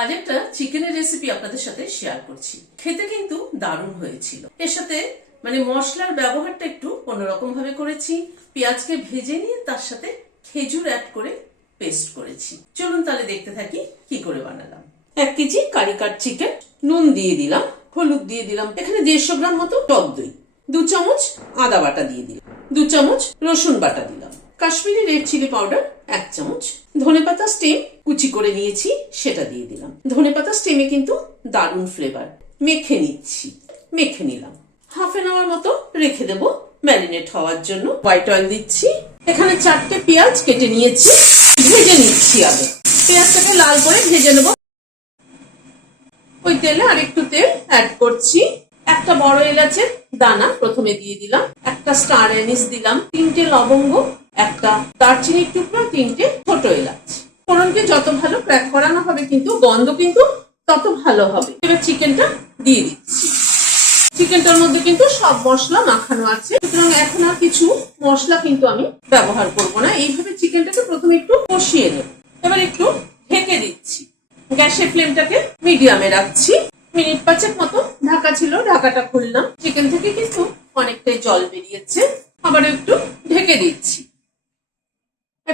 আজ একটা চিকেনের রেসিপি আপনাদের সাথে শেয়ার করছি। খেতে কিন্তু দারুণ হয়েছিল। এর সাথে মানে মশলার ব্যবহারটা একটু অন্যরকম ভাবে করেছি। পেঁয়াজকে ভেজে নিয়ে তার সাথে খেজুর অ্যাড করে পেস্ট করেছি। চলুন তাহলে দেখতে থাকি কি করে বানালাম। এক কেজি কারি কাট চিকেন নুন দিয়ে দিলাম, হলুদ দিয়ে দিলাম, এখানে দেড়শো গ্রাম মতো টক দই, দু চামচ আদা বাটা দিয়ে দিলাম, দু চামচ রসুন বাটা দিলাম। কাশ্মীরি রেড চিলি পাউডার এক চামচ। ধনেপাতা স্টেম কুচি করে নিয়েছি, সেটা দিয়ে দিলাম। ধনেপাতা স্টেমে কিন্তু দারুণ ফ্লেভার মেখে নিচ্ছি, মেখে নিলাম। হাফ এন আওয়ার মতো রেখে দেব ম্যারিনেট হওয়ার জন্য। হোয়াইট অয়েল দিচ্ছি। এখানে চারটে পেঁয়াজ কেটে নিয়েছি, ভেজে নিচ্ছি আগে। পেঁয়াজটাকে লাল করে ভেজে নেব। ওই তেলে আরেকটু তেল অ্যাড করছি। একটা বড় এলাচের দানা প্রথমে দিয়ে দিলাম। একটা স্টার এনিস দিলাম। তিনটে লবঙ্গ একটা দারচিনির টুকরো, তিনটে ছোট এলাচ। ফোড়নকে যত ভালো ক্র্যাক করানো হবে কিন্তু, গন্ধ কিন্তু তত ভালো হবে। এবার চিকেনটা দিয়ে দিচ্ছি। চিকেনটার মধ্যে কিন্তু সব মশলা মাখানো আছে। সুতরাং এখন আর কিছু মশলা কিন্তু আমি ব্যবহার করব না। এইভাবে চিকেনটাকে প্রথমে একটু কষিয়ে নেব। এবার একটু ঢেকে দিচ্ছি। গ্যাসের ফ্লেমটাকে মিডিয়ামে রাখছি। মিনিট পাঁচেক মতো ঢাকা ছিল, ঢাকাটা খুললাম। চিকেন থেকে কিন্তু অনেকটাই জল বেরিয়েছে। আবার একটু ঢেকে দিচ্ছি।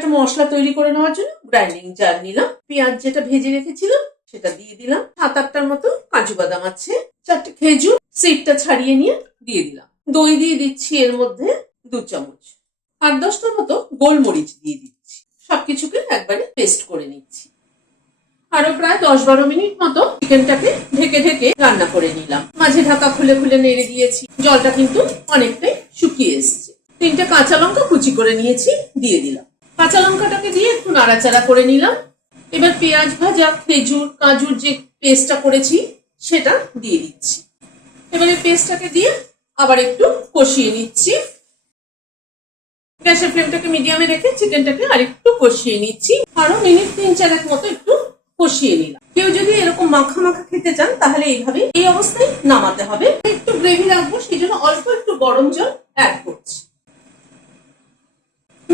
একটা মশলা তৈরি করে নেওয়ার জন্য গ্রাইন্ডিং জার নিলাম। পেঁয়াজ যেটা ভেজে রেখেছিলাম, সেটা দিয়ে দিলাম। সাত আটটার মতো কাজু বাদাম আছে, চারটে খেজুর সিটটা ছাড়িয়ে নিয়ে দিয়ে দিলাম। দই দিয়ে দিচ্ছি এর মধ্যে দু চামচ। আট দশটার মতো গোলমরিচ দিয়ে দিচ্ছি। সবকিছুকে একবারে পেস্ট করে নিচ্ছি। আরও প্রায় দশ বারো মিনিট মতো চিকেনটাকে ঢেকে ঢেকে রান্না করে নিলাম। মাঝে ঢাকা খুলে খুলে নেড়ে দিয়েছি। জলটা কিন্তু অনেকটাই শুকিয়ে এসছে। তিনটে কাঁচা লঙ্কা কুচি করে নিয়েছি, দিয়ে দিলাম। কাঁচা লঙ্কাটাকে দিয়ে একটু নাড়াচাড়া করে নিলাম। এবার পেঁয়াজ ভাজা, খেজুর, কাজুর যে পেস্টটা করেছি, সেটা দিয়ে দিচ্ছি। এবারে পেস্টটাকে দিয়ে আবার একটু কষিয়ে নিচ্ছি। গ্যাসের ফ্লেমটাকে মিডিয়ামে রেখে চিকেনটাকে আরেকটু কষিয়ে নিচ্ছি। আরও মিনিট, তিন চারেক মতো একটু কষিয়ে নিলাম। কেউ যদি এরকম মাখা মাখা খেতে চান, তাহলে এইভাবে এই অবস্থায় নামাতে হবে। একটু গ্রেভি রাখব, সেই জন্য অল্প একটু গরম জল অ্যাড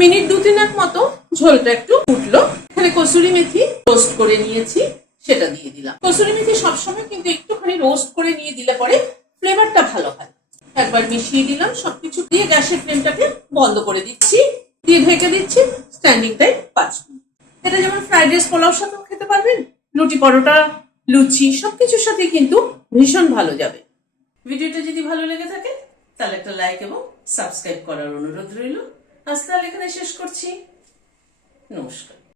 মিনিট দু তিনেক মতো ঝোলটা একটু ফুটলো। এখানে কসুরি মেথি রোস্ট করে নিয়েছি, সেটা দিয়ে দিলাম। কসুরি মেথি সবসময় কিন্তু একটুখানি রোস্ট করে নিয়ে দিলে পরে ফ্লেভারটা ভালো হয়। একবার মিশিয়ে দিলাম, সবকিছু দিয়ে গ্যাসের ফ্লেমটাকে বন্ধ করে দিচ্ছি। দিয়ে ঢেকে দিচ্ছি স্ট্যান্ডিং টাইম পাঁচ মিনিট। এটা যেমন ফ্রাইড রাইস পোলাওর সাথেও খেতে পারবেন, রুটি, পরোটা, লুচি, সবকিছুর সাথে কিন্তু ভীষণ ভালো যাবে। ভিডিওটা যদি ভালো লেগে থাকে, তাহলে একটা লাইক এবং সাবস্ক্রাইব করার অনুরোধ রইল। আজ তাহলে এখানে শেষ করছি। নমস্কার।